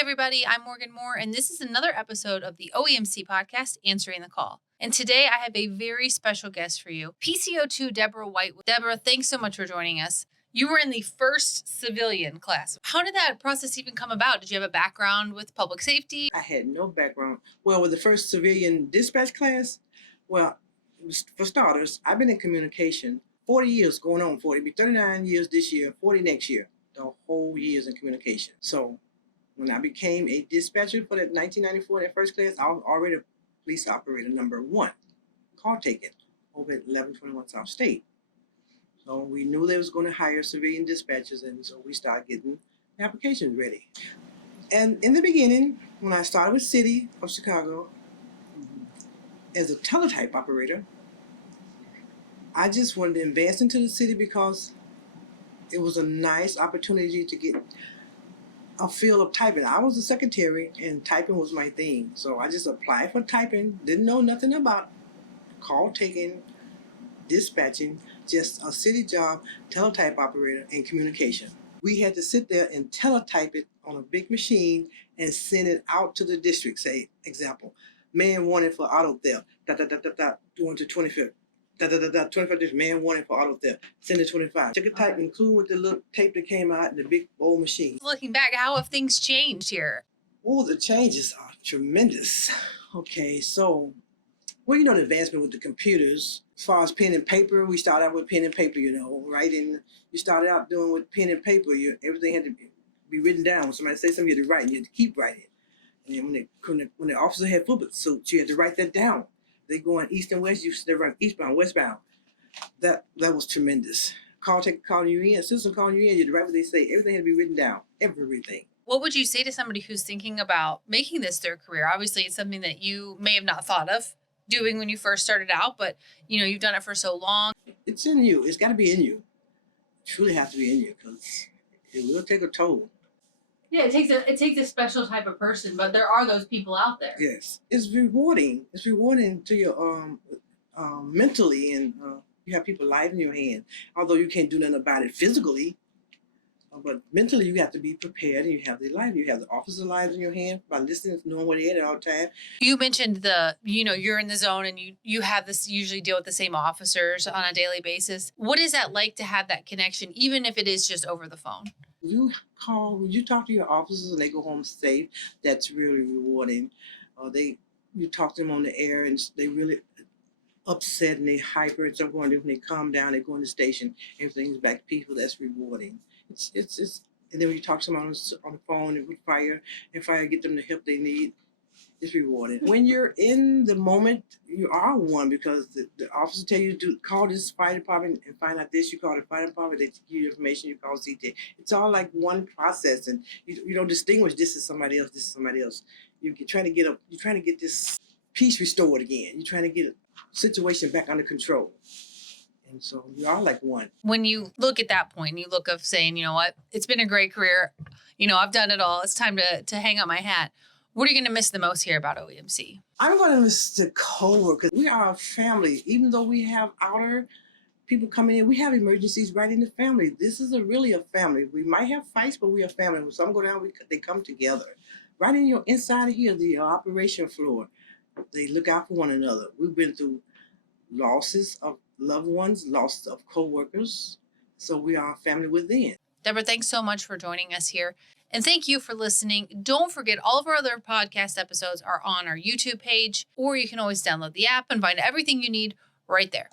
everybody, I'm Morgan Moore, and this is another episode of the OEMC podcast, Answering the Call. And today I have a very special guest for you, PCOII Debra White. Debra, thanks so much for joining us. You were in the first civilian class. How did that process even come about? Did you have a background with public safety? I had no background. Well, with the first civilian dispatch class, well, for starters, I've been in communication 40 years going on, 40. It'll be 39 years this year, 40 next year. The whole years in communication. So when I became a dispatcher for that 1994, that first class, I was already a police operator number 1, call taken over at 1121 South State. So we knew they was going to hire civilian dispatchers, and so we started getting applications ready. And in the beginning, when I started with City of Chicago as a teletype operator, I just wanted to advance into the city because it was a nice opportunity to get a feel of typing. I was a secretary and typing was my thing. So I just applied for typing, didn't know nothing about call taking, dispatching, just a city job, teletype operator, and communication. We had to sit there and teletype it on a big machine and send it out to the district. Say, example, man wanted for auto theft, going to 25th. 25th district, man wanted for auto theft. Send it 25. Took a type, include with the little tape that came out in the big old machine. Looking back, how have things changed here? Oh, the changes are tremendous. Okay, so, well, you know, the advancement with the computers. As far as pen and paper, we started out with pen and paper, writing. You started out doing with pen and paper. Everything had to be written down. When somebody said something, you had to write, and you had to keep writing. And then when the officer had football suits, you had to write that down. They go on east and west, they run eastbound, westbound. That was tremendous. Calling you in, citizen calling you in, you had to write what they say. Everything had to be written down, everything. What would you say to somebody who's thinking about making this their career? Obviously, it's something that you may have not thought of doing when you first started out, but you've done it for so long. It's in you. It's got to be in you. It truly has to be in you because it will take a toll. Yeah, it takes a special type of person, but there are those people out there. Yes, it's rewarding. It's rewarding to your mentally, and you have people's lives in your hand. Although you can't do nothing about it physically, but mentally you have to be prepared, and you have their life. You have the officers' lives in your hand by listening, knowing where they're at all the time. You mentioned you're in the zone, and you have this usually deal with the same officers on a daily basis. What is that like to have that connection, even if it is just over the phone? You talk to your officers and they go home safe, that's really rewarding. You talk to them on the air and they really upset and they hyper and so on. When they calm down, they go in the station, everything's back to peaceful, that's rewarding. It's and then when you talk to someone on the phone and with fire get them the help they need, it's rewarding. When you're in the moment, you are one because the officer tell you to call this fire department and find out this. You call the fire department, they give you information, you call CT. It's all like one process, and you don't distinguish this is somebody else, this is somebody else. You're trying to get this peace restored again. You're trying to get a situation back under control. And so we are like one. When you look at that point, you look of saying, you know what, it's been a great career. I've done it all. It's time to hang up my hat. What are you going to miss the most here about OEMC? I'm going to miss the coworkers. We are a family. Even though we have outer people coming in, we have emergencies right in the family. This is really a family. We might have fights, but we're a family. When some go down, they come together. Right in your inside of here, the operation floor, they look out for one another. We've been through losses of loved ones, losses of coworkers. So we are a family within. Debra, thanks so much for joining us here. And thank you for listening. Don't forget, all of our other podcast episodes are on our YouTube page, or you can always download the app and find everything you need right there.